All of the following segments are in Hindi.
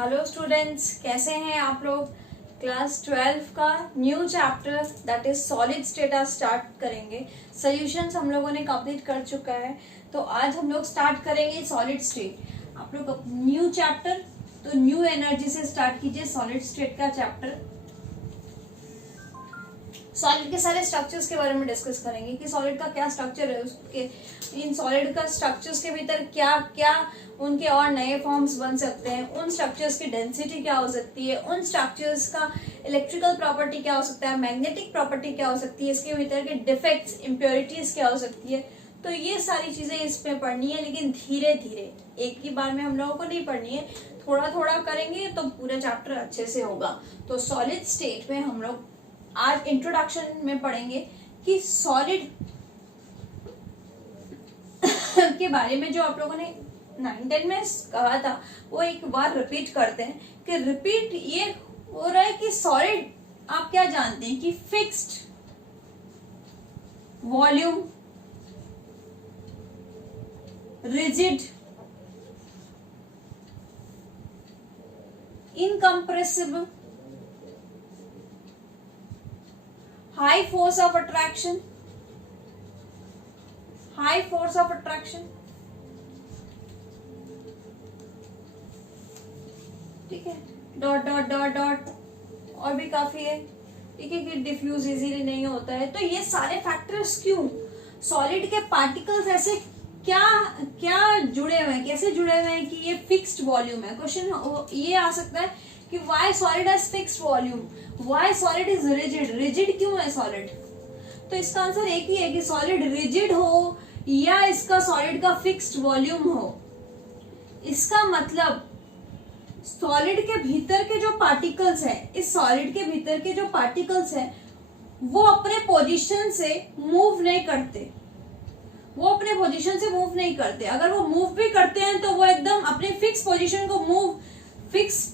हेलो स्टूडेंट्स, कैसे हैं आप लोग। क्लास 12 का new chapter that is solid state आज स्टार्ट करेंगे। सॉल्यूशंस हम लोगों ने कंप्लीट कर चुका है, तो आज हम लोग स्टार्ट करेंगे सॉलिड स्टेट। आप लोग न्यू चैप्टर तो न्यू एनर्जी से स्टार्ट कीजिए सॉलिड स्टेट का चैप्टर। सॉलिड के सारे स्ट्रक्चर्स के बारे में डिस्कस करेंगे कि सॉलिड का क्या स्ट्रक्चर है, उसके इन सॉलिड का स्ट्रक्चर्स के भीतर क्या क्या उनके और नए फॉर्म्स बन सकते हैं, उन स्ट्रक्चर्स की डेंसिटी क्या हो सकती है, उन स्ट्रक्चर्स का इलेक्ट्रिकल प्रॉपर्टी क्या हो सकता है, मैग्नेटिक प्रॉपर्टी क्या हो सकती है, इसके भीतर के डिफेक्ट्स इम्प्योरिटीज क्या हो सकती है। तो ये सारी चीजें इसमें पढ़नी है, लेकिन धीरे धीरे, एक ही बार में हम लोगों को नहीं पढ़नी है, थोड़ा थोड़ा करेंगे तो पूरा चैप्टर अच्छे से होगा। तो सॉलिड स्टेट में हम लोग आज इंट्रोडक्शन में पढ़ेंगे कि सॉलिड के बारे में जो आप लोगों ने 9-10 में कहा था वो एक बार रिपीट करते हैं कि रिपीट ये हो रहा है कि सॉलिड आप क्या जानते हैं कि fixed volume, rigid, incompressible, high force of attraction, ठीक है, डॉट डॉट डॉट डॉट और भी काफी है, ठीक है, कि डिफ्यूज इजीली नहीं होता है। तो ये सारे फैक्टर्स क्यों, सॉलिड के पार्टिकल्स ऐसे क्या क्या जुड़े हुए हैं, कैसे जुड़े हुए हैं कि ये फिक्स्ड वॉल्यूम है। क्वेश्चन ये आ सकता है कि why solid has fixed volume, why solid is rigid, rigid क्यों है सॉलिड। तो इसका आंसर एक ही है कि सॉलिड रिजिड हो या इसका सॉलिड का फिक्स्ड वॉल्यूम हो, इसका मतलब सॉलिड के भीतर के जो पार्टिकल्स हैं, इस सॉलिड के भीतर के जो पार्टिकल्स हैं वो अपने पोजीशन से मूव नहीं करते, वो अपने पोजीशन से मूव नहीं करते। अगर वो मूव भी करते हैं तो वो एकदम अपने फिक्स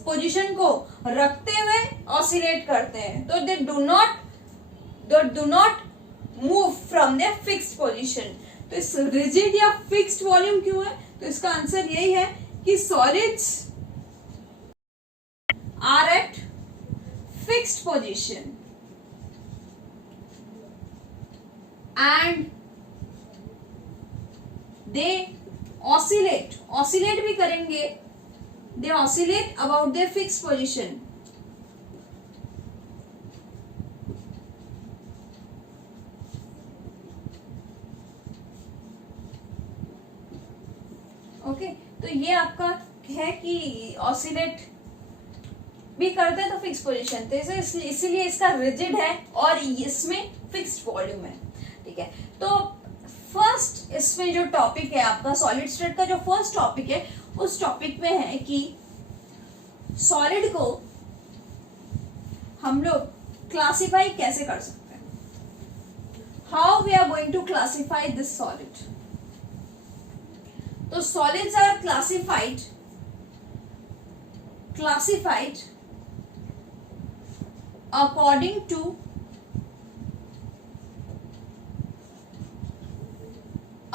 पोजीशन को रखते हुए ऑसिलेट करते हैं। तो they do not move from their fixed position. तो इस रिजिड या फिक्स्ड वॉल्यूम क्यों है, तो इसका आंसर यही है कि solids are at fixed position and they oscillate भी करेंगे, they oscillate about their fixed position. Okay, तो ये आपका है कि ऑसिलेट भी करते हैं तो फिक्स पोजीशन, तो इसीलिए इसका रिजिड है और इसमें फिक्स्ड वॉल्यूम है, ठीक है। तो फर्स्ट इसमें जो टॉपिक है आपका सॉलिड स्टेट का, जो फर्स्ट टॉपिक है उस टॉपिक में है कि सॉलिड को हम लोग क्लासिफाई कैसे कर सकते हैं, how we are going to classify this solid. तो solids are classified according to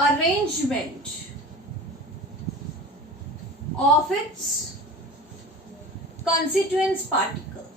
arrangement of its constituent particle।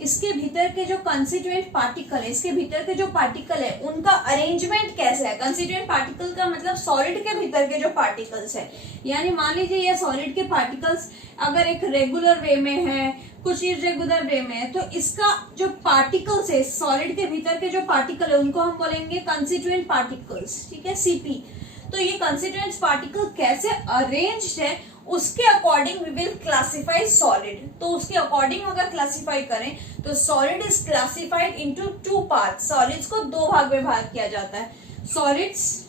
इसके भीतर के जो कंस्टिट्यूएंट पार्टिकल है, इसके भीतर के जो पार्टिकल है उनका अरेंजमेंट कैसा है। कंस्टिट्यूएंट पार्टिकल का मतलब सॉलिड के भीतर के जो पार्टिकल्स है, यानी मान लीजिए ये सॉलिड के पार्टिकल्स अगर एक रेगुलर वे में है, कुछ इरेगुलर वे में है, तो इसका जो पार्टिकल्स है, सॉलिड के भीतर के जो पार्टिकल है उनको हम बोलेंगे कंस्टिट्यूएंट पार्टिकल्स, ठीक है, सीपी। तो ये कंस्टिट्यूएंट पार्टिकल कैसे अरेंज्ड है उसके according we will classify solid. तो उसके अकॉर्डिंग अगर क्लासिफाई करें तो solid is classified into 2 parts. Solids को 2 भाग में भाग किया जाता है, सॉलिड्स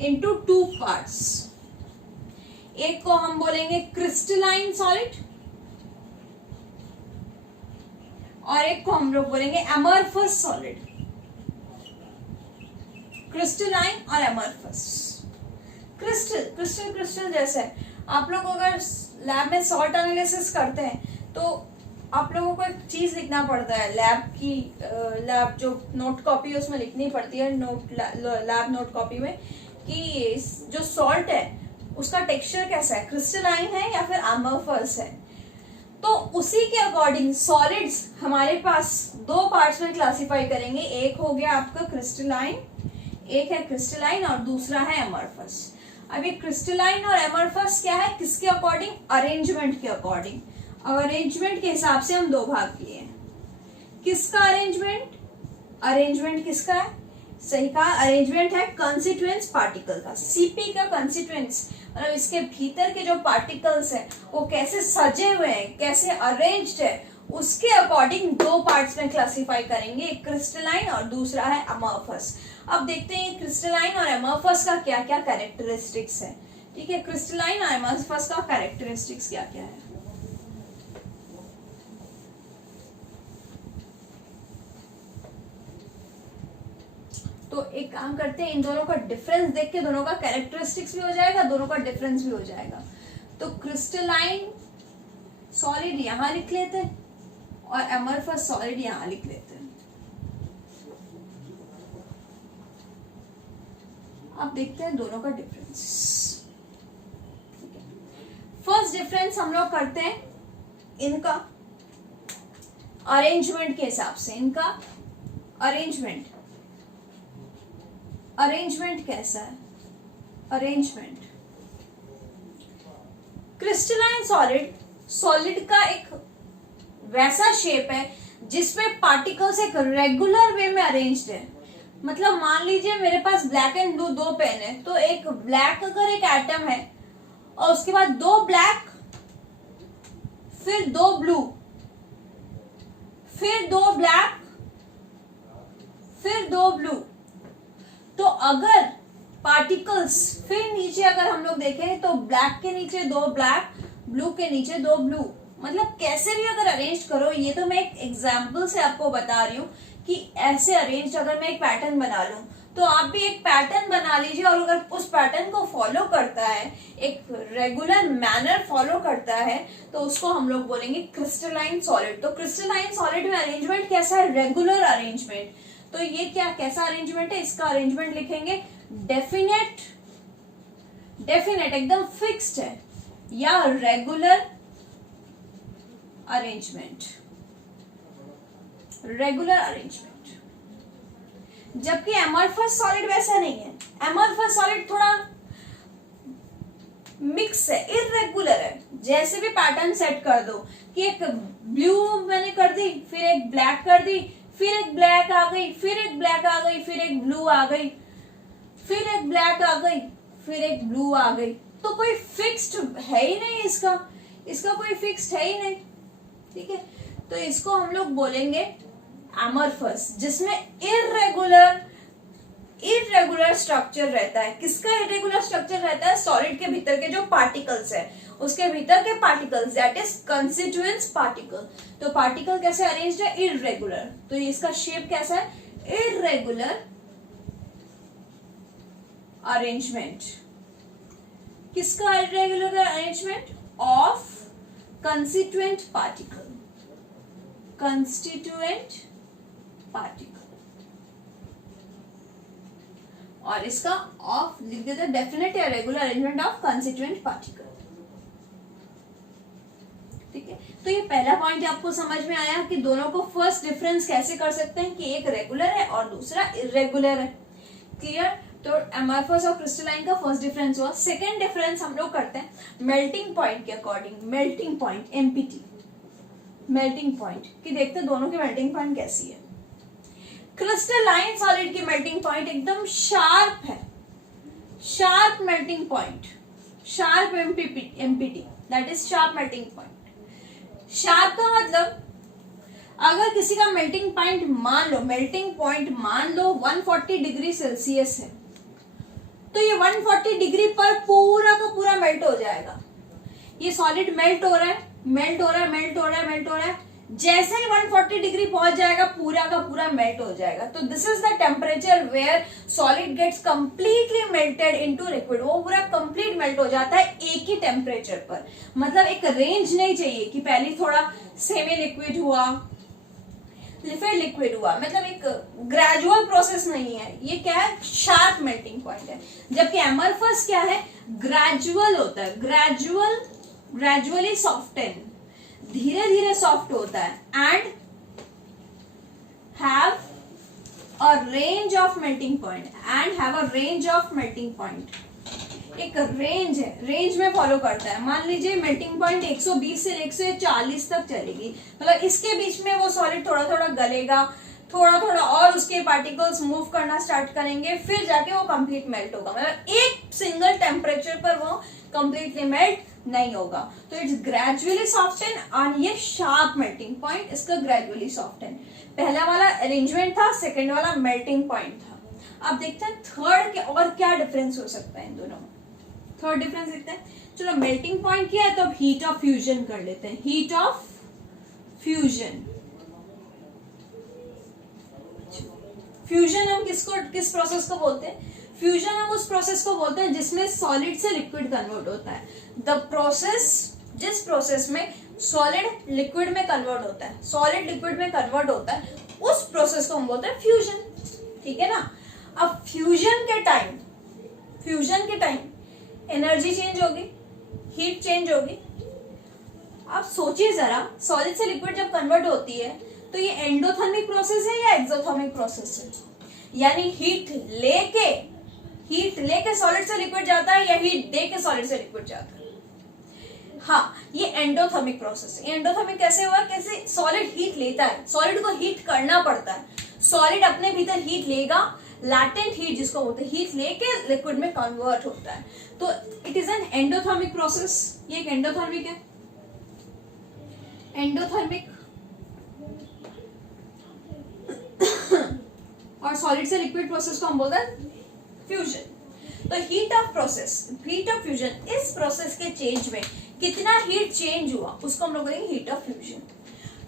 इनटू 2 पार्ट्स। एक को हम बोलेंगे क्रिस्टलाइन सॉलिड और एक को हम लोग बोलेंगे एमरफस सॉलिड। क्रिस्टलाइन और एमरफस। क्रिस्टल जैसे आप लोग अगर लैब में सॉल्ट एनालिसिस करते हैं तो आप लोगों को एक चीज लिखना पड़ता है, लैब जो नोट कॉपी है उसमें लिखनी पड़ती है, लैब नोट कॉपी में कि जो सॉल्ट है उसका टेक्सचर कैसा है, क्रिस्टलाइन है या फिर अमरफस है। तो उसी के अकॉर्डिंग सॉलिड्स हमारे पास दो पार्ट्स में क्लासिफाई करेंगे, एक हो गया आपका क्रिस्टलाइन, एक है क्रिस्टलाइन और दूसरा है अमरफस। अब ये क्रिस्टलाइन और अमरफस क्या है, किसके अकॉर्डिंग, अरेंजमेंट के अकॉर्डिंग। अरेंजमेंट के हिसाब से हम दो भाग किए हैं। किसका अरेंजमेंट, अरेंजमेंट किसका है, सही कहा, अरेंजमेंट है कंस्टिट्यूएंट्स पार्टिकल का। सीपी का कंस्टिट्यूएंट्स मतलब इसके भीतर के जो पार्टिकल्स हैं वो कैसे सजे हुए हैं, कैसे अरेंज्ड है, उसके अकॉर्डिंग दो पार्ट्स में क्लासिफाई करेंगे, एक क्रिस्टलाइन और दूसरा है अमरफस। अब देखते हैं क्रिस्टलाइन और अमरफस का क्या क्या कैरेक्टरिस्टिक्स है। ठीक है, क्रिस्टलाइन और अमरफस का कैरेक्टरिस्टिक्स क्या क्या है। तो एक काम करते हैं, इन दोनों का डिफरेंस देख के दोनों का कैरेक्टरिस्टिक्स भी हो जाएगा, दोनों का डिफरेंस भी हो जाएगा। तो क्रिस्टलाइन सॉलिड यहां लिख लेते हैं और अमरफस सॉलिड यहां लिख लेते हैं। अब देखते हैं दोनों का डिफरेंस। फर्स्ट डिफरेंस हम लोग करते हैं इनका अरेंजमेंट के हिसाब से। इनका अरेंजमेंट, अरेंजमेंट कैसा है, अरेंजमेंट क्रिस्टलाइन सॉलिड, सॉलिड का एक वैसा शेप है जिसमें पार्टिकल्स एक रेगुलर वे में अरेंज्ड है। मतलब मान लीजिए मेरे पास ब्लैक एंड ब्लू दो पेन है, तो एक ब्लैक अगर एक एटम है और उसके बाद दो ब्लैक, फिर दो ब्लू, फिर दो ब्लैक, फिर दो ब्लू, तो अगर पार्टिकल्स फिर नीचे अगर हम लोग देखें तो ब्लैक के नीचे दो ब्लैक, ब्लू के नीचे दो ब्लू, मतलब कैसे भी अगर अरेंज करो, ये तो मैं एक एग्जाम्पल से आपको बता रही हूँ कि ऐसे अरेंज अगर मैं एक पैटर्न बना लूं तो आप भी एक पैटर्न बना लीजिए, और अगर उस पैटर्न को फॉलो करता है, एक रेगुलर मैनर फॉलो करता है, तो उसको हम लोग बोलेंगे क्रिस्टलाइन सॉलिड। तो क्रिस्टलाइन सॉलिड में अरेंजमेंट कैसा है, रेगुलर अरेंजमेंट। तो ये क्या कैसा अरेंजमेंट है, इसका अरेंजमेंट लिखेंगे डेफिनेट, डेफिनेट एकदम फिक्स्ड है, या रेगुलर अरेंजमेंट, रेगुलर अरेंजमेंट। जबकि अमरफस सॉलिड वैसा नहीं है, अमरफस सॉलिड थोड़ा मिक्स है, इर्रेगुलर है। जैसे भी पैटर्न सेट कर दो कि एक ब्लू मैंने कर दी, फिर एक ब्लैक कर दी, फिर एक ब्लैक आ गई, फिर एक ब्लैक आ गई, फिर एक ब्लू आ गई, फिर एक ब्लैक आ गई, फिर एक ब्लू आ गई, तो कोई फिक्स्ड है ही नहीं, इसका कोई फिक्स्ड है ही नहीं। ठीक है, तो इसको हम लोग बोलेंगे अमरफस, जिसमें इर्रेगुलर स्ट्रक्चर रहता है। किसका इर्रेगुलर स्ट्रक्चर रहता है, सॉलिड के भीतर के जो पार्टिकल्स है, उसके भीतर के particles, that is constituents particle. तो पार्टिकल कैसे अरेंज्ड है, इर्रेगुलर। तो इसका शेप कैसा है, इर्रेगुलर अरेंजमेंट। किसका irregular arrangement, of constituent particle, constituent particle. और इसका ऑफ लिख देते हैं, डेफिनेट या regular arrangement of constituent particle. ठीक है, तो ये पहला पॉइंट आपको समझ में आया कि दोनों को फर्स्ट डिफरेंस कैसे कर सकते हैं, कि एक रेगुलर है और दूसरा इरेगुलर है। क्लियर, तो अमरफस और क्रिस्टलाइन का फर्स्ट डिफरेंस हुआ। सेकेंड डिफरेंस हम लोग करते हैं मेल्टिंग पॉइंट के according, melting point, empty, melting point, कि देखते हैं दोनों की मेल्टिंग पॉइंट कैसी है। क्रिस्टलाइन सॉलिड की मेल्टिंग पॉइंट एकदम शार्प है, sharp melting point, sharp empty, that is sharp melting point. Sharp का मतलब अगर किसी का मेल्टिंग पॉइंट मान लो, मेल्टिंग पॉइंट मान लो 140 डिग्री सेल्सियस है, तो ये 140 डिग्री पर पूरा का पूरा मेल्ट हो जाएगा। ये सॉलिड मेल्ट हो रहा है, मेल्ट हो रहा है, मेल्ट हो रहा है, मेल्ट हो रहा है, जैसे ही 140 डिग्री पहुंच जाएगा पूरा का पूरा मेल्ट हो जाएगा। तो this is the temperature where solid gets completely melted into liquid. वो पूरा कंप्लीट मेल्ट हो जाता है एक ही टेम्परेचर पर। मतलब एक रेंज नहीं चाहिए कि पहले थोड़ा सेमी लिक्विड हुआ, फिर लिक्विड हुआ, मतलब एक ग्रेजुअल प्रोसेस नहीं है, ये क्या है, शार्प मेल्टिंग पॉइंट है। जबकि एमरफस क्या है, ग्रेजुअल होता है, ग्रेजुअली सॉफ्टन, धीरे धीरे सॉफ्ट होता है, and have a range of melting point, एक रेंज है, रेंज में फॉलो करता है। मान लीजिए मेल्टिंग पॉइंट 120 से 140 तक चलेगी, मतलब इसके बीच में वो सॉलिड थोड़ा थोड़ा गलेगा, थोड़ा थोड़ा और उसके पार्टिकल्स मूव करना स्टार्ट करेंगे, फिर जाके वो कंप्लीट मेल्ट होगा। मतलब एक सिंगल टेम्परेचर पर वो कंप्लीटली मेल्ट नहीं होगा। तो इट्स ग्रेजुअली सॉफ्टन, और ये शार्प मेल्टिंग पॉइंट इसका ग्रेजुअली सॉफ्टन। पहला वाला अरेंजमेंट था, सेकेंड वाला मेल्टिंग पॉइंट था। अब देखते हैं थर्ड के और क्या डिफरेंस हो सकता है इन दोनों में। थर्ड डिफरेंस देखते हैं। चलो मेल्टिंग पॉइंट क्या है, तो अब हीट ऑफ फ्यूजन कर लेते हैं। हीट ऑफ फ्यूजन, फ्यूजन हम किस प्रोसेस को बोलते हैं, फ्यूजन हम उस प्रोसेस को बोलते हैं जिसमें सॉलिड से लिक्विड कन्वर्ट होता है। द प्रोसेस, जिस प्रोसेस में सॉलिड लिक्विड में कन्वर्ट होता है, सॉलिड लिक्विड में कन्वर्ट होता है, उस प्रोसेस को हम बोलते हैं फ्यूजन। ठीक है ना। अब फ्यूजन के टाइम एनर्जी चेंज होगी, हीट चेंज होगी। आप सोचिए जरा, सॉलिड से लिक्विड जब कन्वर्ट होती है तो ये एंडोथर्मिक प्रोसेस है या एक्सोथर्मिक प्रोसेस है, यानी हीट लेके सॉलिड से लिक्विड जाता है या हीट दे के सॉलिड से लिक्विड जाता है। हाँ, ये एंडोथर्मिक प्रोसेस है। एंडोथर्मिक कैसे हुआ, कैसे सॉलिड हीट लेता है, सॉलिड को हीट करना पड़ता है, सॉलिड अपने भीतर हीट लेगा, लैटेंट हीट जिसको बोलते हैं, हीट लेके लिक्विड में कन्वर्ट होता है। तो it is an endothermic process, ये एक एंडोथर्मिक है। एंडोथर्मिक और सॉलिड से लिक्विड प्रोसेस को हम बोलते हैं फ्यूजन। तो हीट ऑफ फ्यूजन, इस प्रोसेस के चेंज में कितना हीट चेंज हुआ उसको हम लोग बोलेंगे हीट ऑफ फ्यूजन।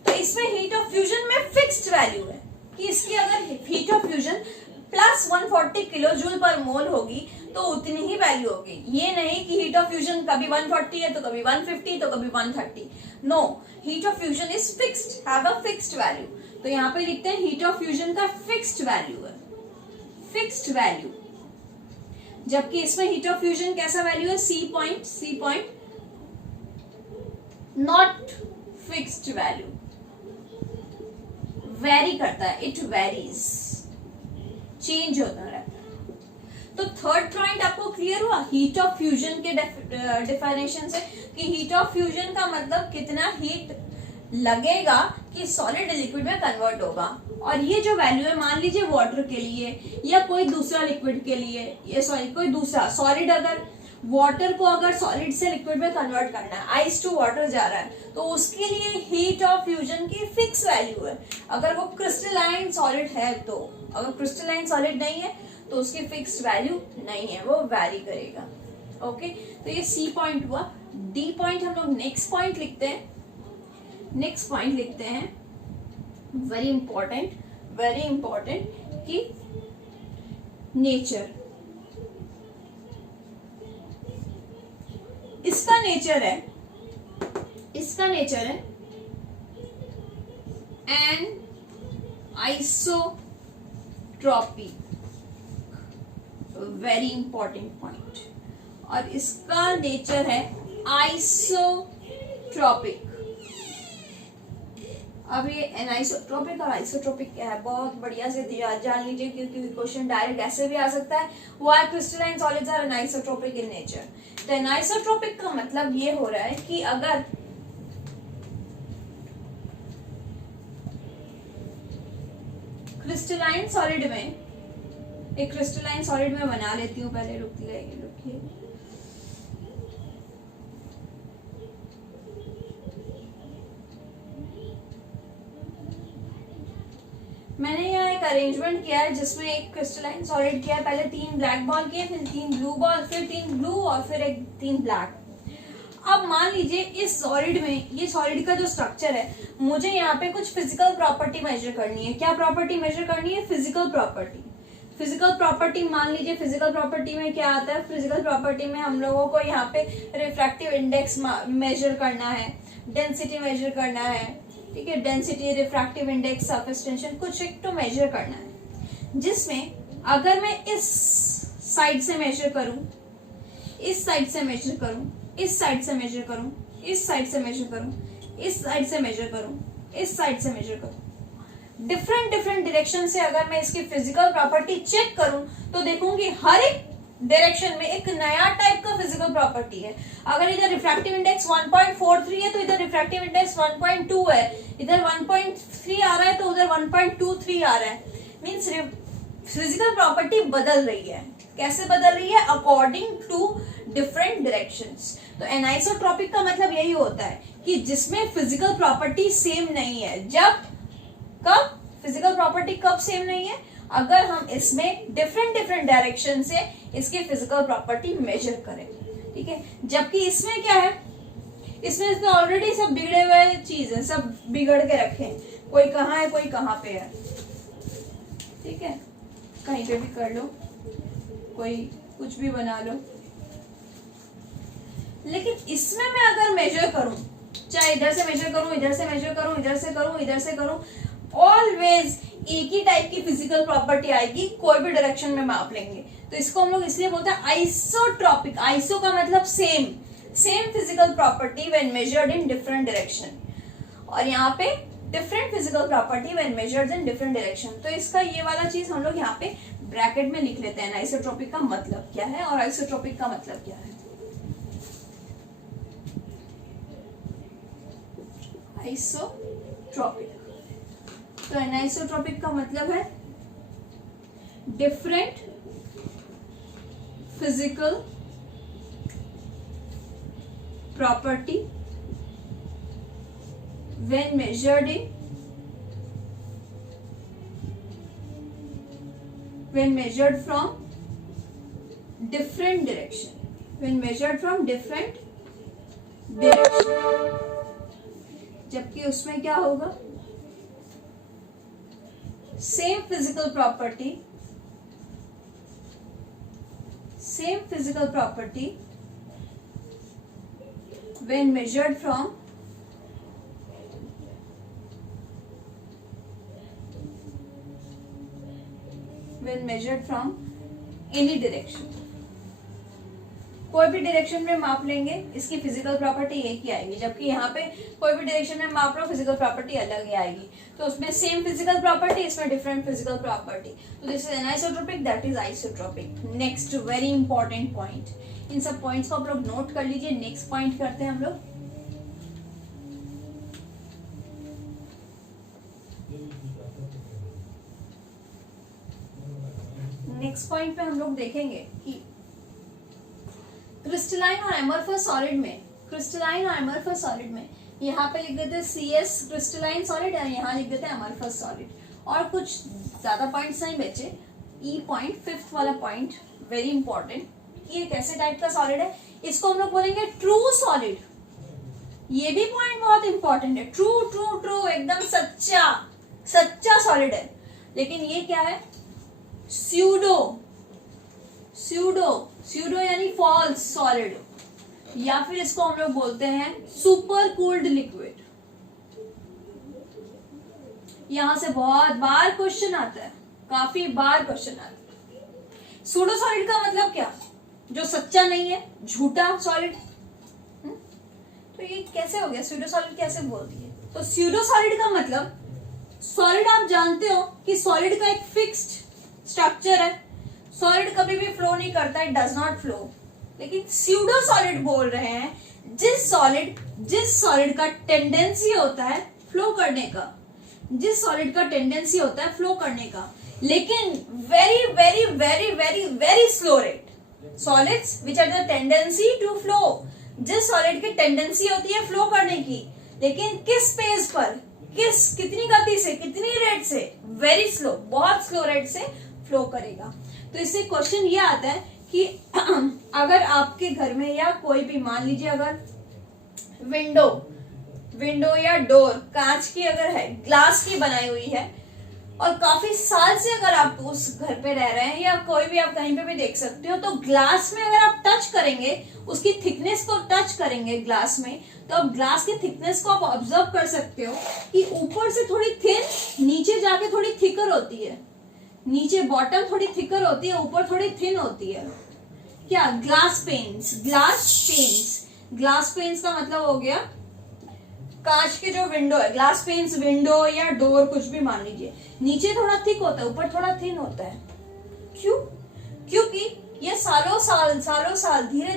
तो इसमें हीट ऑफ फ्यूजन में फिक्स्ड वैल्यू है कि इसकी अगर heat of fusion plus 140 kilo joule पर मोल होगी तो उतनी ही वैल्यू होगी। ये नहीं कि हीट ऑफ फ्यूजन कभी 140 है तो कभी 150 तो कभी 130। No, heat of fusion is fixed, have a fixed value. तो यहाँ पे लिखते हैं हीट ऑफ फ्यूजन का फिक्स्ड वैल्यू है, फिक्स्ड वैल्यू। जबकि इसमें हीट ऑफ फ्यूजन कैसा वैल्यू है, C point not fixed value, vary करता है, इट वेरीज, चेंज होता रहता है। तो थर्ड पॉइंट आपको क्लियर हुआ हीट ऑफ फ्यूजन के डेफिनेशन से, कि हीट ऑफ फ्यूजन का मतलब कितना हीट लगेगा कि सॉलिड लिक्विड में कन्वर्ट होगा। और ये जो वैल्यू है, मान लीजिए वाटर के लिए या कोई दूसरा लिक्विड के लिए, ये सॉरी कोई दूसरा सॉलिड, अगर वाटर को अगर सॉलिड से लिक्विड में कन्वर्ट करना है, आइस टू वाटर जा रहा है, तो उसके लिए हीट ऑफ फ्यूजन की फिक्स वैल्यू है। अगर वो क्रिस्टलाइन सॉलिड है तो, अगर क्रिस्टलाइन सॉलिड नहीं है तो उसकी फिक्स्ड वैल्यू नहीं है, वो वैरी करेगा। ओके, तो ये सी पॉइंट हुआ। डी पॉइंट हम लोग नेक्स्ट पॉइंट लिखते हैं। वेरी इंपॉर्टेंट कि नेचर, इसका नेचर है an isotropic, very important point. और इसका नेचर है आइसोट्रॉपिक। अब ये एनाइसोट्रॉपिक और आइसोट्रॉपिक क्या है, बहुत बढ़िया से जान लीजिए, क्योंकि क्वेश्चन डायरेक्ट ऐसे भी आ सकता है, why crystalline solids are anisotropic in nature. तो एनाइसोट्रॉपिक का मतलब ये हो रहा है कि अगर क्रिस्टलाइन सॉलिड में, एक क्रिस्टलाइन सॉलिड में बना लेती हूँ पहले, रुकिए। मैंने यहाँ एक अरेंजमेंट किया है जिसमें एक क्रिस्टलाइन सॉलिड किया है, पहले 3 ब्लैक बॉल किए, फिर 3 ब्लू बॉल, फिर 3 ब्लू और फिर 3 ब्लैक। अब मान लीजिए इस सॉलिड में, ये सॉलिड का जो स्ट्रक्चर है, मुझे यहाँ पे कुछ फिजिकल प्रॉपर्टी मेजर करनी है। क्या प्रॉपर्टी मेजर करनी है, फिजिकल प्रॉपर्टी। मान लीजिए फिजिकल प्रॉपर्टी में क्या आता है, फिजिकल प्रॉपर्टी में हम लोगों को यहाँ पे रिफ्रैक्टिव इंडेक्स मेजर करना है, डेंसिटी मेजर करना है, ठीक है, density, refractive index, surface tension, कुछ एक तो मेजर करना है, जिसमें अगर मैं इस साइड से मेजर करूं, इस साइड से मेजर करूं, इस साइड से मेजर करूं, इस साइड से मेजर करूं, इस साइड से मेजर करूं, इस साइड से मेजर करूं, डिफरेंट डिफरेंट डायरेक्शन से अगर मैं इसकी फिजिकल प्रॉपर्टी चेक करूं तो देखूंगी हर एक डायरेक्शन में एक नया टाइप का फिजिकल प्रॉपर्टी है। अगर इधर रिफ्रैक्टिव इंडेक्स 1.43 है तो इधर रिफ्रैक्टिव इंडेक्स 1.2 है, इधर 1.3 आ रहा है तो उधर 1.23 आ रहा है। मींस फिजिकल प्रॉपर्टी बदल रही है। कैसे बदल रही है? According to different directions. तो एनाइसोट्रॉपिक का मतलब यही होता है कि जिसमें फिजिकल प्रॉपर्टी सेम नहीं है। जब कब फिजिकल प्रॉपर्टी कब सेम नहीं है? अगर हम इसमें डिफरेंट डिफरेंट डायरेक्शन से इसकी फिजिकल प्रॉपर्टी मेजर करें, ठीक है। जबकि इसमें क्या है, इसमें तो ऑलरेडी सब बिगड़े हुए चीज है, सब बिगड़ के रखे हैं, कोई कहाँ है कोई कहाँ पे है, ठीक है, कहीं पे भी कर लो, कोई कुछ भी बना लो। लेकिन इसमें मैं अगर मेजर करूं, चाहे इधर से मेजर करूं, इधर से मेजर करूं, इधर से करूं, इधर से करूं, ऑलवेज एक ही टाइप की फिजिकल प्रॉपर्टी आएगी, कोई भी डायरेक्शन में माप लेंगे। तो इसको हम लोग इसलिए बोलते हैं आइसोट्रॉपिक। आइसो का मतलब same, same physical property when measured in different direction, और यहाँ पे different physical property when measured in different direction. तो इसका ये वाला चीज हम लोग यहाँ पे ब्रैकेट में लिख लेते हैं, आइसोट्रॉपिक का मतलब क्या है और आइसोट्रॉपिक का मतलब क्या है। आइसोट्रॉपिक, तो एनाइसोट्रॉपिक का मतलब है different physical property when measured in when measured from different direction, when measured from different direction। जबकि उसमें क्या होगा, same physical property, same physical property when measured from when measured from any direction। कोई भी डायरेक्शन में माप लेंगे इसकी फिजिकल प्रॉपर्टी एक ही आएगी, जबकि यहाँ पे कोई भी डायरेक्शन में माप लो फिजिकल प्रॉपर्टी अलग ही आएगी। तो उसमें सेम फिजिकल प्रॉपर्टी, इसमें डिफरेंट फिजिकल प्रॉपर्टी। तो this is anisotropic, that is isotropic. Next very important point, इन सब पॉइंट्स को आप लोग नोट कर लीजिए। नेक्स्ट पॉइंट करते हैं हम लोग, नेक्स्ट पॉइंट पे हम लोग देखेंगे कि क्रिस्टलाइन और एमरफस सॉलिड में, क्रिस्टलाइन और एमरफस सॉलिड में यहाँ पे लिख देते हैं CS क्रिस्टलाइन सॉलिड और यहाँ लिख देते हैं एमरफस सॉलिड, और कुछ ज्यादा पॉइंट्स नहीं बचे। ई पॉइंट, फिफ्थ वाला पॉइंट वेरी इंपॉर्टेंट, ये कैसे टाइप का सॉलिड है, इसको हम लोग बोलेंगे ट्रू सॉलिड। ये भी पॉइंट बहुत इंपॉर्टेंट है, ट्रू ट्रू ट्रू, एकदम सच्चा सच्चा सॉलिड है। लेकिन ये क्या है, स्यूडो, स्यूडो, स्यूडो यानी फॉल्स सॉलिड, या फिर इसको हम लोग बोलते हैं सुपर कूल्ड लिक्विड। यहां से बहुत बार क्वेश्चन आता है, काफी बार क्वेश्चन आता है। सूडो सॉलिड का मतलब क्या, जो सच्चा नहीं है, झूठा सॉलिड। तो ये कैसे हो गया, स्यूडो सॉलिड कैसे बोल दिए? तो स्यूडो सॉलिड का मतलब, सॉलिड आप जानते हो कि सॉलिड का एक फिक्स्ड स्ट्रक्चर है, सॉलिड कभी भी फ्लो नहीं करता, इट डज नॉट फ्लो। लेकिन स्यूडो सॉलिड बोल रहे हैं जिस सॉलिड का टेंडेंसी होता है फ्लो करने का, जिस सॉलिड का टेंडेंसी होता है फ्लो करने का, लेकिन very very very very very slow rate. Solids which are the tendency to flow, जिस सॉलिड की टेंडेंसी होती है फ्लो करने की, लेकिन किस पेस पर, कितनी गति से, कितनी रेट से, वेरी स्लो, बहुत स्लो रेट से फ्लो करेगा। तो इससे क्वेश्चन ये आता है कि अगर आपके घर में या कोई भी, मान लीजिए अगर विंडो या डोर कांच की अगर है, ग्लास की बनाई हुई है, और काफी साल से अगर आप उस घर पे रह रहे हैं या कोई भी आप कहीं पे भी देख सकते हो, तो ग्लास में अगर आप टच करेंगे, उसकी थिकनेस को टच करेंगे ग्लास में, तो आप ग्लास की थिकनेस को आप ऑब्जर्व कर सकते हो कि ऊपर से थोड़ी थिन, नीचे जाके थोड़ी थिकर होती है, नीचे बॉटम थोड़ी थिकर होती है, ऊपर थोड़ी थिन होती है। क्या? Glass panes. Glass panes, glass panes का मतलब हो गया कांच के जो विंडो है, ग्लास पेन्स विंडो या डोर कुछ भी मान लीजिए, नीचे थोड़ा थिक होता है, ऊपर थोड़ा थिन होता है। क्यों? क्योंकि ये सालों साल धीरे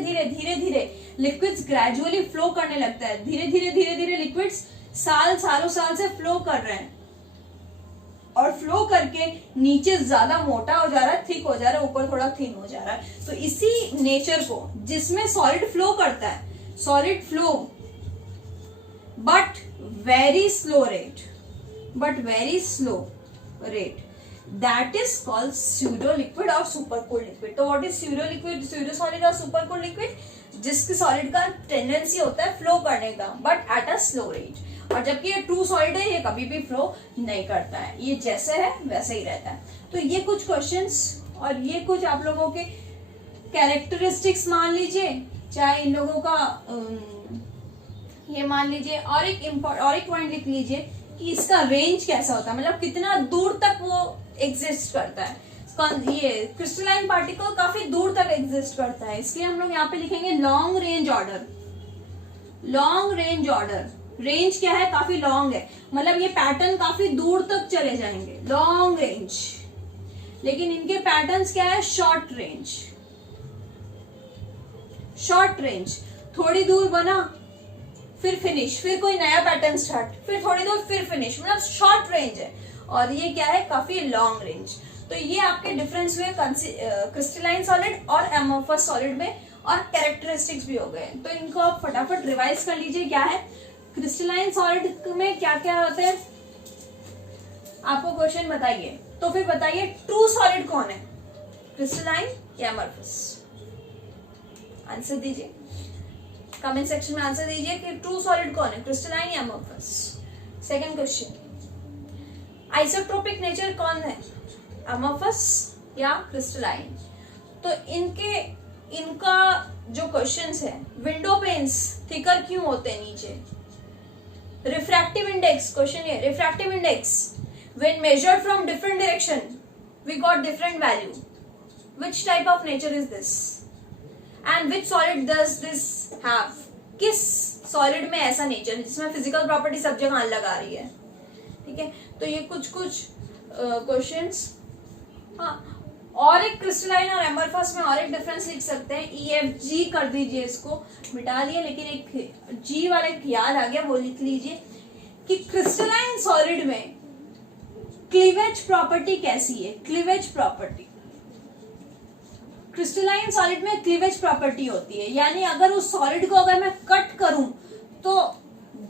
धीरे लिक्विड्स ग्रेजुअली फ्लो करने लगता है, धीरे धीरे लिक्विड्स सालों साल से फ्लो कर रहे हैं, और फ्लो करके नीचे ज्यादा मोटा हो जा रहा है, थिक हो जा रहा है, ऊपर थोड़ा थिन हो जा रहा है। तो इसी नेचर को, जिसमें सॉलिड फ्लो करता है, solid flow but very slow rate, that is called pseudo liquid और super cooled liquid। तो what is pseudo liquid, pseudo solid और super cooled liquid? जिसके सॉलिड का टेंडेंसी होता है फ्लो करने का, but at a slow rate, और जबकि ये ट्रू सॉलिड है, ये कभी भी फ्लो नहीं करता है, ये जैसे है वैसे ही रहता है। तो ये कुछ क्वेश्चंस और ये कुछ आप लोगों के कैरेक्टरिस्टिक्स मान लीजिए, चाहे इन लोगों का ये मान लीजिए, और एक पॉइंट लिख लीजिए कि इसका रेंज कैसा होता है, मतलब कितना दूर तक वो एग्जिस्ट करता है। ये क्रिस्टलाइन पार्टिकल काफी दूर तक एग्जिस्ट करता है, इसलिए हम लोग यहाँ पे लिखेंगे long range order. Long range order, range क्या है? काफी लॉन्ग है, मतलब ये पैटर्न काफी दूर तक चले जाएंगे, लॉन्ग रेंज। लेकिन इनके पैटर्न्स क्या है? Short range. शॉर्ट रेंज, थोड़ी दूर बना फिर फिनिश, फिर कोई नया पैटर्न स्टार्ट, फिर थोड़ी दूर फिर फिनिश, मतलब शॉर्ट रेंज है। और ये क्या है? काफी लॉन्ग रेंज। तो ये आपके डिफरेंस हुए क्रिस्टलाइन सॉलिड और एमोर्फस सॉलिड में, और कैरेक्टरिस्टिक्स भी हो गए। तो इनको आप फटाफट रिवाइज कर लीजिए। क्या है क्रिस्टलाइन सॉलिड में, क्या क्या होते हैं, आपको क्वेश्चन बताइए, तो फिर बताइए ट्रू सॉलिड कौन है, क्रिस्टलाइन या एमोर्फस? आंसर दीजिए, कमेंट सेक्शन में आंसर दीजिए कि ट्रू सॉलिड कौन है, क्रिस्टलाइन या amorphous. Second question, isotropic nature कौन है, एमोर्फस या क्रिस्टलाइन? तो इनका जो क्वेश्चंस है, विंडो पेन्स थिकर क्यों होते हैं नीचे? रिफ्रैक्टिव इंडेक्स, क्वेश्चन है refractive index when measured from different direction we got different value, which type of nature is this and which solid does this have? किस सॉलिड में ऐसा नेचर जिसमें फिजिकल प्रॉपर्टी सब जगह अलग आ रही है? ठीक है, तो ये कुछ क्वेश्चंस। हाँ, और एक क्रिस्टलाइन और एमोर्फस में और एक डिफरेंस लिख सकते हैं, EFG कर दीजिए, इसको मिटा लिए, लेकिन एक जी वाला एक याद आ गया, वो लिख लीजिए कि क्रिस्टलाइन सॉलिड में क्लीवेज प्रॉपर्टी कैसी है? क्लीवेज प्रॉपर्टी, क्रिस्टलाइन सॉलिड में क्लीवेज प्रॉपर्टी होती है, यानी अगर उस सॉलिड को अगर मैं कट करूं तो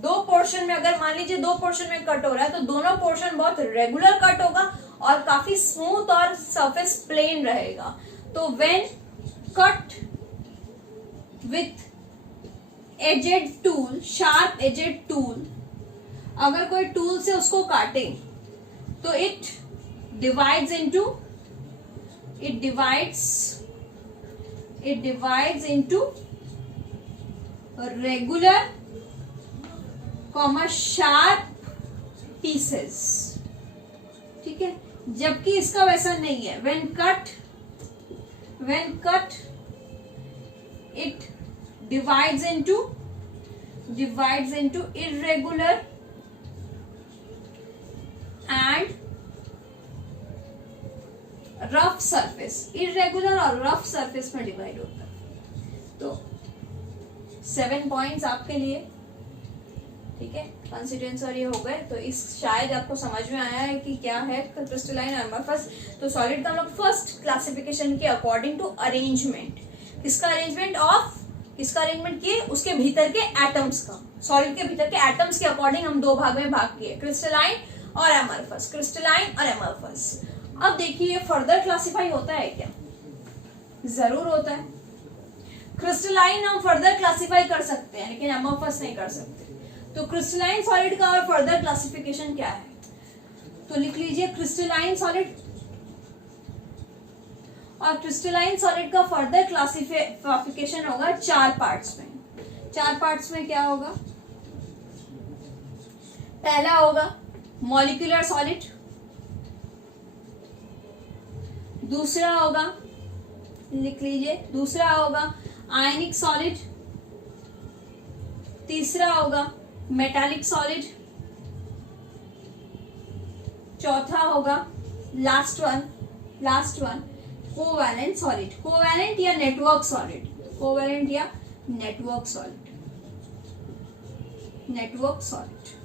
दो पोर्शन में, अगर मान लीजिए दो पोर्शन में कट हो रहा है, तो दोनों पोर्शन बहुत रेगुलर कट होगा और काफी स्मूथ और सरफेस प्लेन रहेगा। तो when cut with edged tool, sharp edged tool, अगर कोई टूल से उसको काटे तो it divides into regular sharp pieces. ठीक है, जबकि इसका वैसा नहीं है। when cut it divides into irregular and rough surface, irregular और रफ सरफेस में डिवाइड होता है। तो 7 पॉइंट्स आपके लिए, ठीक है, कंसिस्टेंस और ये हो गए। तो इस शायद आपको समझ में आया है कि क्या है क्रिस्टलाइन और एमोर्फस। तो सॉलिड का हम लोग फर्स्ट क्लासिफिकेशन के अकॉर्डिंग टू अरेंजमेंट, किसका अरेंजमेंट किए, उसके भीतर के एटम्स का, सॉलिड के भीतर के एटम्स के अकॉर्डिंग हम दो भाग में भाग किए, क्रिस्टलाइन और एमोर्फस, क्रिस्टलाइन और एमोर्फस। अब देखिए फर्दर क्लासिफाई होता है क्या? जरूर होता है। क्रिस्टलाइन हम फर्दर क्लासिफाई कर सकते हैं, लेकिन एमोर्फस नहीं कर सकते। तो क्रिस्टलाइन सॉलिड का और फर्दर क्लासिफिकेशन क्या है? तो लिख लीजिए क्रिस्टलाइन सॉलिड। और क्रिस्टलाइन सॉलिड का फर्दर क्लासिफिकेशन होगा 4 पार्ट्स में। 4 पार्ट्स में क्या होगा? पहला होगा मॉलिक्यूलर सॉलिड, दूसरा होगा, लिख लीजिए, दूसरा होगा आयनिक सॉलिड, तीसरा होगा मेटालिक सॉलिड, चौथा होगा last one covalent solid. Covalent या नेटवर्क सॉलिड, कोवैलेंट या नेटवर्क सॉलिड, नेटवर्क सॉलिड।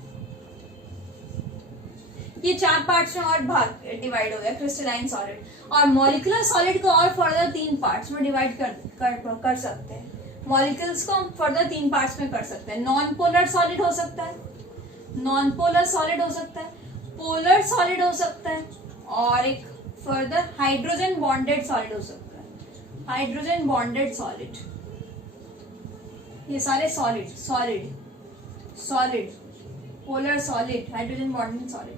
ये 4 पार्ट्स में और भाग डिवाइड हो गया क्रिस्टलाइन सॉलिड। और मॉलिक्यूलर सॉलिड को और फर्दर 3 पार्ट्स में डिवाइड कर सकते हैं। मॉलिक्यूल्स को हम फर्दर 3 पार्ट्स में कर सकते हैं। नॉन पोलर सॉलिड हो सकता है, नॉन पोलर सॉलिड हो सकता है, पोलर सॉलिड हो सकता है, और एक फर्दर हाइड्रोजन बॉन्डेड सॉलिड हो सकता है, हाइड्रोजन बॉन्डेड सॉलिड। ये सारे solid polar solid, hydrogen bonded solid.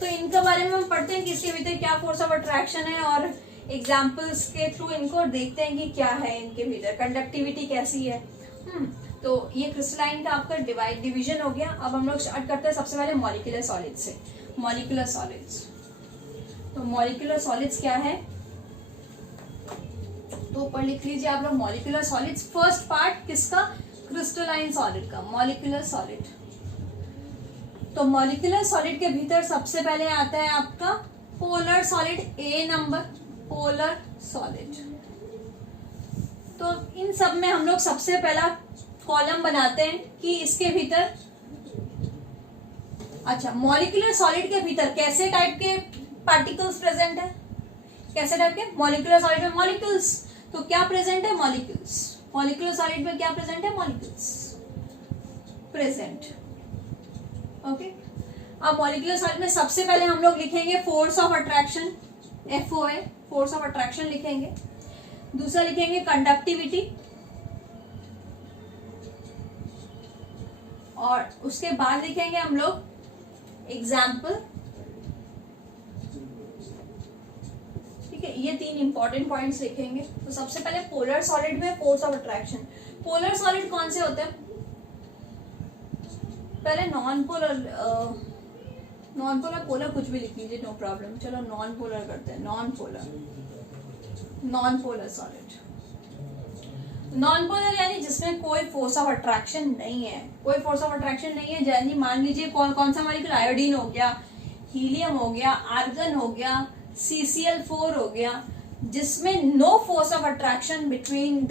तो इनके बारे में हम पढ़ते हैं कि इसके भीतर क्या फोर्स ऑफ अट्रैक्शन है, और एग्जाम्पल्स के थ्रू इनको देखते हैं कि क्या है इनके भीतर, कंडक्टिविटी कैसी है। तो ये क्रिस्टलाइन का आपका डिवीजन हो गया। अब हम लोग स्टार्ट करते हैं सबसे पहले मॉलिक्यूलर सॉलिड से। मॉलिक्यूलर सॉलिड्स, तो मॉलिक्यूलर सॉलिड्स क्या है? तो ऊपर लिख लीजिए आप लोग मॉलिक्यूलर सॉलिड्स। फर्स्ट पार्ट किसका? क्रिस्टलाइन सॉलिड का, मॉलिक्यूलर सॉलिड। तो मॉलिक्यूलर सॉलिड के भीतर सबसे पहले आता है आपका पोलर सॉलिड, ए नंबर, पोलर सॉलिड। तो इन सब में हम लोग सबसे पहला कॉलम बनाते हैं कि इसके भीतर, अच्छा, मॉलिक्यूलर सॉलिड के भीतर कैसे टाइप के पार्टिकल्स प्रेजेंट है? कैसे टाइप के? मॉलिक्यूलर सॉलिड में मॉलिक्यूल्स, तो क्या प्रेजेंट है? मॉलिक्यूल्स। मॉलिक्यूलर सॉलिड में क्या प्रेजेंट है? Molecules present. ओके। अब मॉलिक्यूलर सॉलिड में सबसे पहले हम लोग लिखेंगे force of attraction, FOA, force of attraction लिखेंगे। दूसरा लिखेंगे कंडक्टिविटी, और उसके बाद लिखेंगे हम लोग एग्जाम्पल। ठीक है, ये 3 इंपॉर्टेंट पॉइंट्स लिखेंगे। तो सबसे पहले पोलर सॉलिड में force of attraction. Polar solid कौन से होते हैं? पहले नॉन पोलर, पोलर कुछ भी लिख लीजिए, नो प्रॉब्लम। चलो नॉन पोलर करते हैं, non polar solid. Non polar यानी जिसमें कोई फोर्स ऑफ अट्रैक्शन नहीं है, कोई फोर्स ऑफ अट्रैक्शन नहीं है। यानी मान लीजिए कौन सा मॉलिक्यूल? आयोडीन हो गया, हीलियम हो गया, आर्गन हो गया, CCl4 हो गया, जिसमें no force of attraction between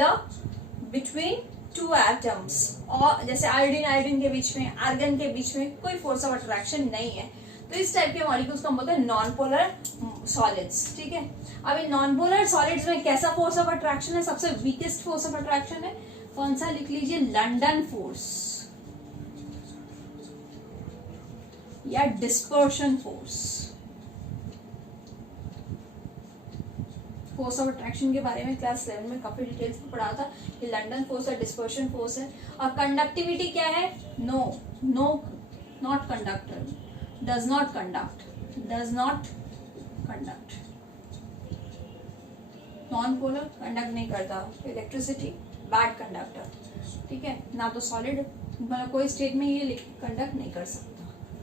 2 atoms. और जैसे आयोडीन के बीच में, आर्गन के बीच में कोई फोर्स ऑफ अट्रैक्शन नहीं है, तो इस टाइप के मॉलिक्यूल्स को हम बोलते हैं नॉन पोलर सॉलिड्स। ठीक है। अब इन नॉन पोलर सॉलिड्स में कैसा फोर्स ऑफ अट्रैक्शन है? सबसे वीकेस्ट फोर्स ऑफ अट्रैक्शन है कौन सा? लिख लीजिए लंडन फोर्स या dispersion force. Force of attraction के बारे में क्लास 11 में काफी डिटेल्स में पढ़ा था कि लंडन फोर्स और डिस्पर्शन फोर्स है। और कंडक्टिविटी क्या है? Not conductor, does not conduct, non polar conduct नहीं करता, इलेक्ट्रिसिटी बैड कंडक्टर। ठीक है ना, तो सॉलिड मतलब कोई स्टेट में ये कंडक्ट नहीं कर सकता।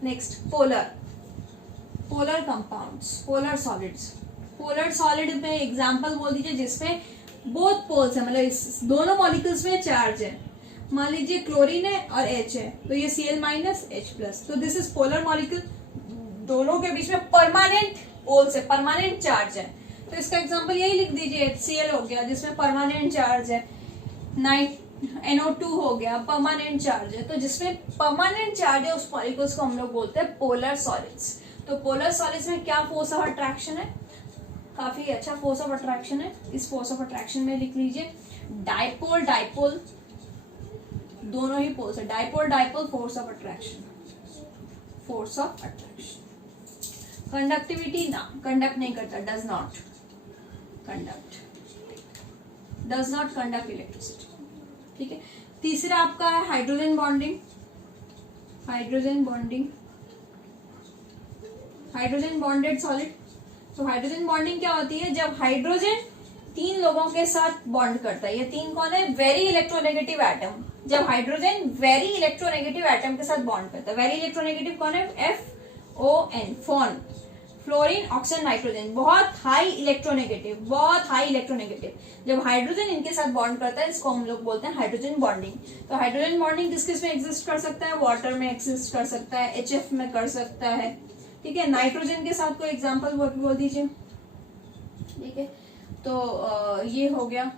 Next polar compounds, polar solids. Polar solid में एग्जांपल बोल दीजिए जिसमें बोथ पोल्स है, मतलब इस दोनों मॉलिक्यूल्स में चार्ज है। मान लीजिए क्लोरीन है और H है, तो ये Cl-H+, तो दिस इज पोलर मॉलिक्यूल। दोनों के बीच में परमानेंट पोल्स है, परमानेंट चार्ज है। तो इसका एग्जांपल यही लिख दीजिए, HCl हो गया जिसमें परमानेंट चार्ज है, NO2 हो गया, परमानेंट चार्ज है। तो जिसमें परमानेंट चार्ज है उस मॉलिक्यूल्स को हम लोग बोलते हैं पोलर सॉलिड्स। तो पोलर सॉलिड्स में क्या फोर्स ऑफ अट्रैक्शन है? काफी अच्छा फोर्स ऑफ अट्रैक्शन है। इस फोर्स ऑफ अट्रैक्शन में लिख लीजिए डाइपोल, दोनों ही पोल्स है, dipole force of attraction, conductivity ना, कंडक्ट नहीं करता, डज नॉट कंडक्ट इलेक्ट्रिसिटी। ठीक है। तीसरा आपका है hydrogen bonding. Hydrogen bonded solid. तो हाइड्रोजन बॉन्डिंग क्या होती है, जब हाइड्रोजन 3 लोगों के साथ बॉन्ड करता है। ये 3 कौन है, वेरी इलेक्ट्रोनेगेटिव एटम। जब हाइड्रोजन वेरी इलेक्ट्रोनेगेटिव एटम के साथ बॉन्ड करता है, वेरी इलेक्ट्रोनेगेटिव कौन है, FON, phone, fluorine, oxygen, nitrogen, बहुत हाई इलेक्ट्रोनेगेटिव, बहुत हाई इलेक्ट्रोनेगेटिव। जब हाइड्रोजन इनके साथ बॉन्ड करता है, इसको हम लोग बोलते हैं हाइड्रोजन बॉन्डिंग। तो हाइड्रोजन बॉन्डिंग किस किस में एग्जिस्ट कर सकता है, वाटर में एग्जिस्ट कर सकता है, HF में कर सकता है, ठीक है। नाइट्रोजन के साथ कोई एग्जाम्पल बोल दीजिए, ठीक है। तो ये हो गया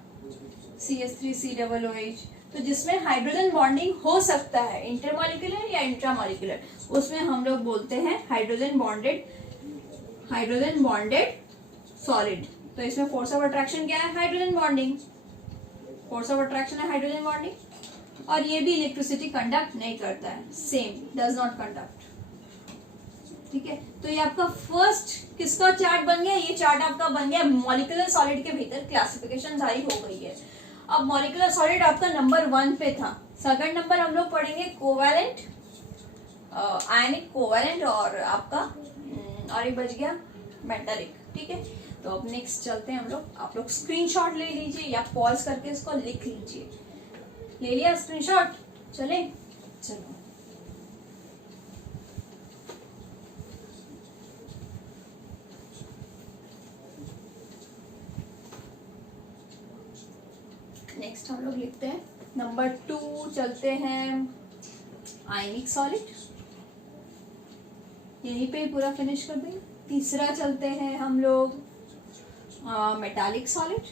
CH3COOH। तो जिसमें हाइड्रोजन बॉन्डिंग हो सकता है इंटरमॉलिक्यूलर या इंट्रामॉलिक्यूलर, उसमें हम लोग बोलते हैं हाइड्रोजन बॉन्डेड सॉलिड। तो इसमें फोर्स ऑफ अट्रैक्शन क्या है, hydrogen bonding, force of attraction है हाइड्रोजन बॉन्डिंग। और ये भी इलेक्ट्रिसिटी कंडक्ट नहीं करता है, सेम, डज नॉट कंडक्ट, ठीक है। तो ये आपका फर्स्ट किसका चार्ट बन गया, ये चार्ट आपका बन गया मॉलिक्यूलर सॉलिड के भीतर। क्लासिफिकेशन सारी हो गई है। अब मॉलिक्यूलर सॉलिड आपका नंबर 1 पे था। सेकंड नंबर हम लोग पढ़ेंगे कोवैलेंट, आयनिक कोवैलेंट, और आपका और एक बच गया मेटालिक, ठीक है। तो अब नेक्स्ट चलते हैं हम लोग। आप लोग स्क्रीनशॉट ले लीजिए या पॉज करके इसको लिख लीजिए। ले लिया स्क्रीनशॉट, चले चलो। नेक्स्ट हम लोग लिखते हैं नंबर 2, चलते हैं आयनिक सॉलिड, यहीं पे पूरा फिनिश कर देंगे। तीसरा चलते हैं हम लोग मेटालिक सॉलिड।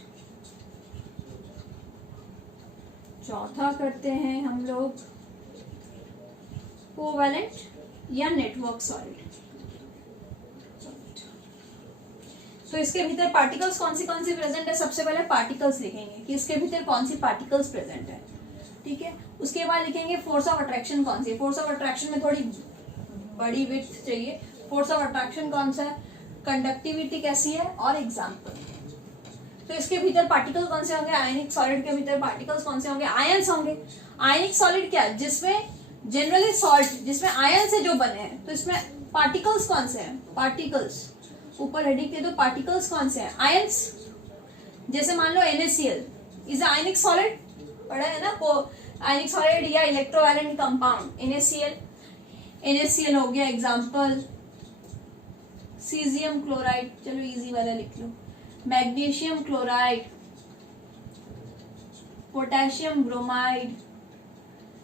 चौथा करते हैं हम लोग कोवैलेंट या नेटवर्क सॉलिड। तो इसके भीतर पार्टिकल्स कौन सी प्रेजेंट है, सबसे पहले पार्टिकल्स लिखेंगे कि इसके भीतर कौन सी पार्टिकल्स प्रेजेंट है, ठीक है। उसके बाद लिखेंगे फोर्स ऑफ अट्रैक्शन कौन सी, फोर्स ऑफ अट्रैक्शन में थोड़ी बड़ी विड्थ चाहिए। फोर्स ऑफ अट्रैक्शन कौन सा है, कंडक्टिविटी कैसी है, और एग्जाम्पल। तो इसके भीतर पार्टिकल कौन से होंगे, आयनिक सॉलिड के भीतर पार्टिकल्स कौन से होंगे, आयंस होंगे। आयनिक सॉलिड क्या है, जिसमें जनरली सॉल्ट जिसमें आयन से जो बने हैं, तो इसमें पार्टिकल्स कौन से हैं, पार्टिकल्स, ऊपर हेडिंग दे दो, पार्टिकल्स कौन से हैं, आयंस। जैसे मान लो NaCl इज आयनिक सॉलिड, पढ़ा है ना, आयनिक सॉलिड या इलेक्ट्रोवैलेंट कंपाउंड, NaCl हो गया एग्जांपल। सीजियम क्लोराइड, चलो इजी वाला लिख लो, magnesium chloride, potassium bromide,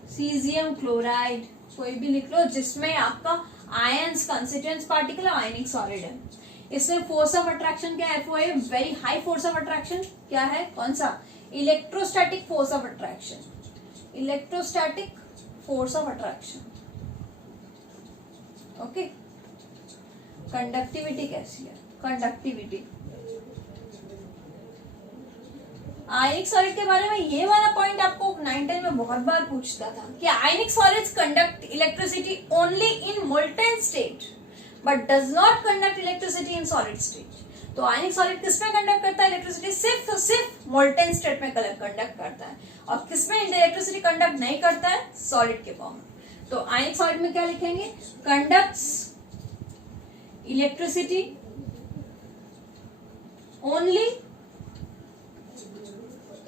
caesium chloride, कोई भी लिख लो जिसमें आपका ions constituents particle ionic solid है। इसमें फोर्स ऑफ अट्रैक्शन क्या है, FO है, very high force of attraction क्या है, कौन सा, electrostatic force of attraction, electrostatic force of attraction, okay. Conductivity कैसी है, कंडक्टिविटी। आयनिक सॉलिड के बारे में ये वाला पॉइंट आपको 9-10 में बहुत बार पूछता था कि आयनिक solids conduct electricity only in molten state but does not conduct electricity in solid state. तो आयनिक सॉलिड किसमें कंडक्ट करता है इलेक्ट्रिसिटी, सिर्फ मोल्टेन स्टेट में कंडक्ट करता है। और किसमें इलेक्ट्रिसिटी कंडक्ट नहीं करता है, सॉलिड के फॉर्म में। तो आयनिक सॉलिड में क्या लिखेंगे, conducts electricity only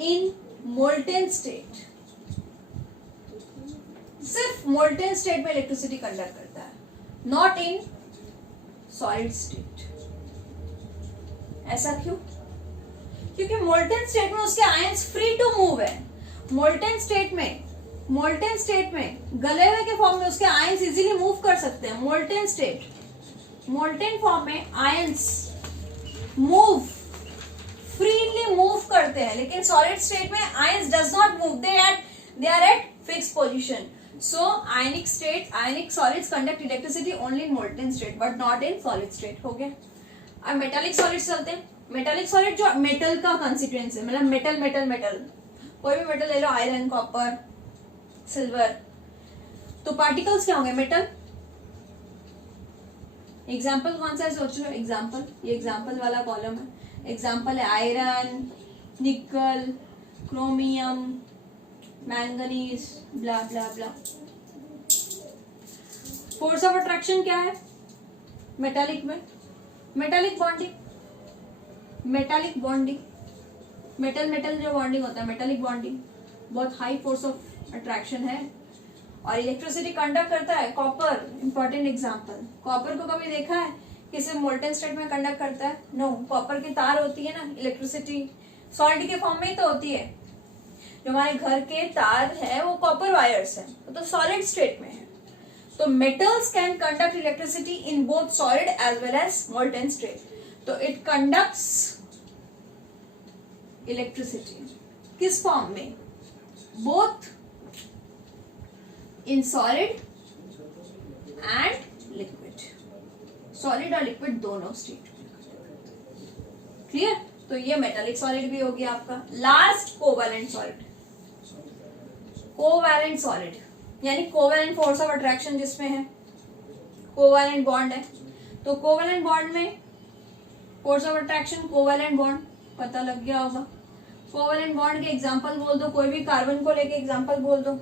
in molten state, सिर्फ मोल्टेन स्टेट में इलेक्ट्रिसिटी कंडक्ट करता है, नॉट इन सॉलिड स्टेट। ऐसा क्यों, क्योंकि मोल्टेन स्टेट में उसके आयंस फ्री टू मूव है। मोल्टेन स्टेट में गले हुए के फॉर्म में उसके आयंस इजीली मूव कर सकते हैं। मोल्टेन फॉर्म में आयंस मूव, फ्रीली मूव करते हैं, लेकिन सॉलिड स्टेट में ions does not move, they are at fix position. So ionic solids conduct electricity only in molten state but not in solid state, हो गया। अब मेटालिक सॉलिड्स चलते हैं। मेटालिक सॉलिड जो मेटल का कंस्टिट्यूएंट्स है, मतलब मेटल, कोई भी मेटल ले लो, आयरन, कॉपर, सिल्वर। तो पार्टिकल्स क्या होंगे, मेटल। एग्जाम्पल कौन सा है सोच लो, एग्जाम्पल, ये एग्जाम्पल वाला कॉलम है। एग्जाम्पल है आयरन, निकल, chromium, manganese, blah blah blah. Force of attraction क्या है, मेटालिक में metallic bonding, metallic bonding, metal metal जो बॉन्डिंग होता है मेटालिक बॉन्डिंग, बहुत हाई फोर्स ऑफ अट्रैक्शन है और इलेक्ट्रिसिटी कंडक्ट करता है। कॉपर इंपॉर्टेंट एग्जांपल, कॉपर को कभी देखा है किसी मोल्टन स्टेट में कंडक्ट करता है? नो। कॉपर की तार होती है ना, इलेक्ट्रिसिटी सॉलिड के फॉर्म में ही तो होती है। जो हमारे घर के तार है वो कॉपर वायर्स है, तो सॉलिड स्टेट में है। तो metals can conduct electricity in both solid as well as molten state. तो इट कंडक्ट्स इलेक्ट्रिसिटी किस फॉर्म में? Both in solid and liquid, solid और लिक्विड दोनों स्टेट में। क्लियर? तो ये मेटालिक सॉलिड भी हो गया आपका। Last covalent solid, covalent solid यानी कोवैलेंट फोर्स ऑफ अट्रैक्शन जिसमें है, कोवैलेंट बॉन्ड है। तो कोवैलेंट बॉन्ड में force of attraction, covalent bond पता लग गया होगा। कोवैलेंट बॉन्ड के एग्जांपल बोल दो, कोई भी कार्बन को लेके एग्जांपल बोल दो।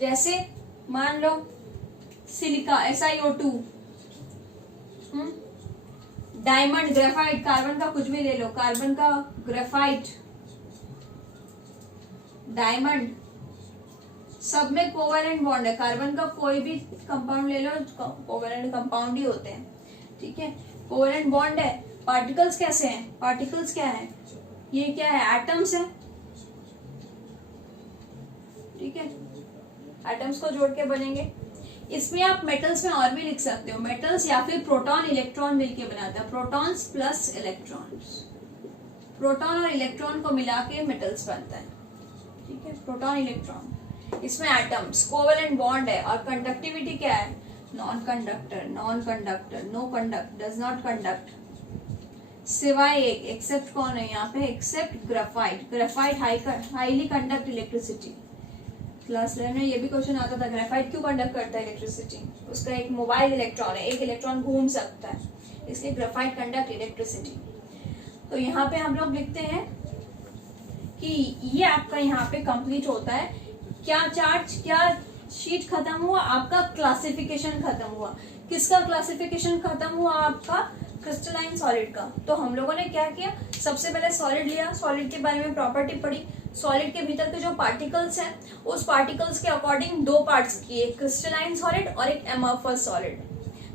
जैसे मान लो silica SiO2, diamond, graphite, carbon का कुछ भी ले लो, कार्बन का ग्रेफाइट, डायमंड, सब में कोवैलेंट बॉन्ड है। कार्बन का कोई भी कंपाउंड ले लो, कोवैलेंट कंपाउंड ही होते हैं, ठीक है। कोवैलेंट बॉन्ड है। पार्टिकल्स कैसे हैं? पार्टिकल्स क्या है? ये क्या है? एटम्स है, ठीक है। एटम्स को जोड़ के बनेंगे। इसमें आप मेटल्स में और भी लिख सकते हो, मेटल्स या फिर प्रोटॉन इलेक्ट्रॉन मिलके बनाता है, प्रोटॉन्स प्लस इलेक्ट्रॉन्स, प्रोटॉन और इलेक्ट्रॉन को मिला के मेटल्स बनता है, ठीक है, प्रोटॉन इलेक्ट्रॉन। इसमें एटम्स, कोवैलेंट बॉन्ड है और कंडक्टिविटी क्या है? Non conductor, non conductor, no conduct, does not conduct, सिवाय एक, एक्सेप्ट कौन है यहाँ पे? Except graphite. Graphite highly conduct electricity. Class 11 में ये भी क्वेश्चन आता था, ग्रेफाइट क्यों कंडक्ट करता है इलेक्ट्रिसिटी? उसका एक मोबाइल इलेक्ट्रॉन है, एक इलेक्ट्रॉन घूम सकता है, इसलिए ग्रेफाइट कंडक्ट इलेक्ट्रिसिटी। तो यहाँ पे हम लोग लिखते हैं कि ये आपका यहाँ पे कंप्लीट होता है। क्या चार्ज, क्या शीट खत्म हुआ? आपका क्लासिफिकेशन खत्म हुआ। किसका क्लासिफिकेशन खत्म हुआ? आपका क्रिस्टलाइन सॉलिड का। तो हम लोगों ने क्या किया? सबसे पहले सॉलिड लिया, सॉलिड के बारे में प्रॉपर्टी पढ़ी, सॉलिड के भीतर के जो पार्टिकल्स हैं उस पार्टिकल्स के अकॉर्डिंग दो पार्ट्स किए, क्रिस्टलाइन सॉलिड और एक एमरफस सॉलिड।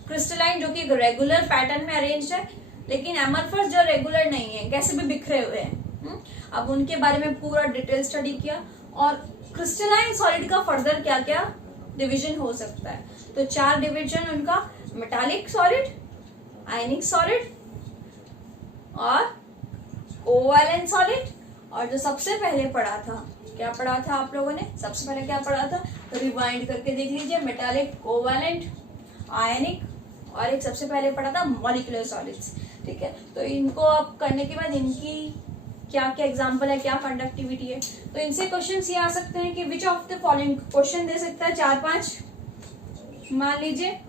क्रिस्टलाइन जो कि एक रेगुलर पैटर्न में अरेंज है, लेकिन एमरफस जो रेगुलर नहीं है, कैसे भी बिखरे हुए हैं। अब उनके बारे में पूरा डिटेल स्टडी किया और क्रिस्टलाइन सॉलिड का फर्दर क्या क्या डिवीजन हो सकता है। तो 4 डिवीजन उनका, मेटालिक सॉलिड, आयनिक सॉलिड और कोवैलेंट सॉलिड। और जो सबसे पहले पढ़ा था, क्या पढ़ा था आप लोगों ने? सबसे पहले क्या पढ़ा था? तो रिवाइंड करके देख लीजिए, मेटालिक, कोवैलेंट, आयनिक और एक सबसे पहले पढ़ा था मॉलिक्यूलर सॉलिड्स, ठीक है। तो इनको आप करने के बाद इनकी क्या क्या एग्जांपल है, क्या कंडक्टिविटी है, तो इनसे क्वेश्चंस ये आ सकते हैं कि which of the following, question दे सकता है 4-5, मान लीजिए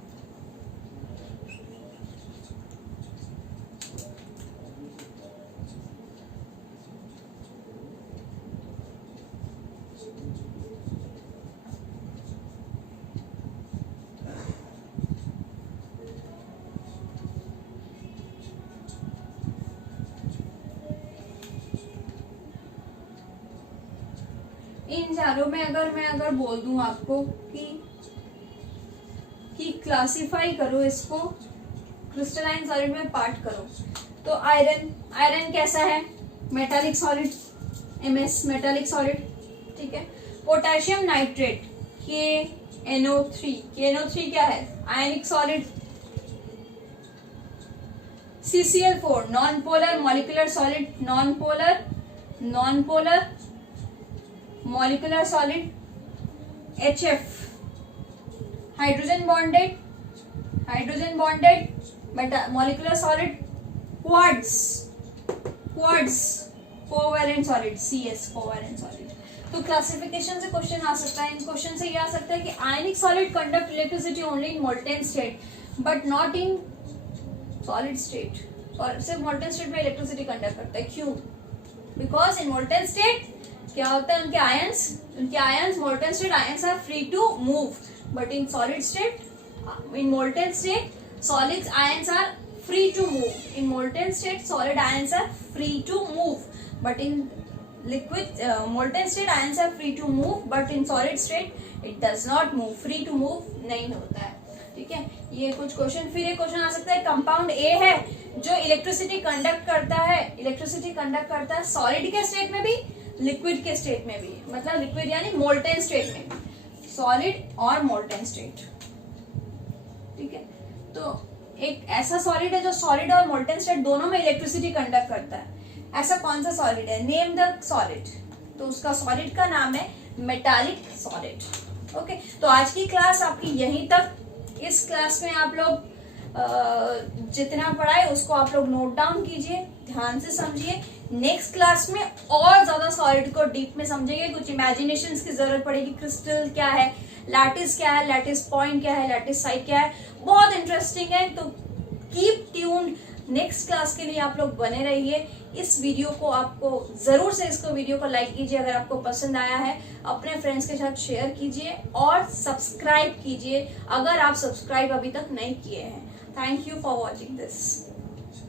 इन चारों में अगर मैं बोल दूं आपको कि क्लासिफाई करो इसको, क्रिस्टलाइन सॉलिड में पार्ट करो, तो आयरन कैसा है? Metallic solid, MS metallic solid, ठीक है। पोटेशियम नाइट्रेट KNO3, KNO3 क्या है? आयनिक solid. CCl4 non polar molecular solid, non polar molecular solid. HF hydrogen bonded molecular solid. Quartz covalent solid, CS covalent solid. तो क्लासिफिकेशन से क्वेश्चन आ सकता है। इन क्वेश्चन से ये आ सकता है कि आयनिक solid conduct electricity only in molten state but not in solid state. सिर्फ मोल्टेन स्टेट में इलेक्ट्रिसिटी कंडक्ट करता है, क्यों? बिकॉज इन मोल्टेन स्टेट क्या होता है? उनके ions molten state ions are free to move, but in solid state, in molten state Solids ions are free to move. In molten state, solid ions are free to move. But in liquid, molten state ions are free to move. But in solid state it does not move. Free to move नहीं होता है. ठीक है, ये कुछ क्वेश्चन. फिर एक क्वेश्चन आ सकता है, कंपाउंड ए है जो इलेक्ट्रिसिटी कंडक्ट करता है. इलेक्ट्रिसिटी कंडक्ट करता है सॉलिड के स्टेट में भी, लिक्विड के स्टेट में भी. मतलब लिक्विड यानी मोल्टेन स्टेट में भी, सॉलिड और मोल्टेन स्टेट. ठीक है, तो एक ऐसा सॉलिड है जो सॉलिड और मोल्टेन स्टेट दोनों में इलेक्ट्रिसिटी कंडक्ट करता है. ऐसा कौन सा सॉलिड है? Name the solid. तो उसका सॉलिड का नाम है मेटालिक सॉलिड. ओके, तो आज की क्लास आपकी यहीं तक. इस क्लास में आप लोग जितना पढ़ाए उसको आप लोग नोट डाउन कीजिए, ध्यान से समझिए. नेक्स्ट क्लास में और ज्यादा सॉलिड को डीप में समझेंगे. कुछ इमेजिनेशन की जरूरत पड़ेगी. क्रिस्टल क्या है, लैटिस क्या है, लैटिस पॉइंट क्या है, लैटिस साइड क्या है, बहुत इंटरेस्टिंग है. तो कीप ट्यून्ड. नेक्स्ट क्लास के लिए आप लोग बने रहिए. इस वीडियो को आपको जरूर से इसको वीडियो को लाइक कीजिए अगर आपको पसंद आया है. अपने फ्रेंड्स के साथ शेयर कीजिए और सब्सक्राइब कीजिए अगर आप सब्सक्राइब अभी तक नहीं किए हैं. Thank you for watching this.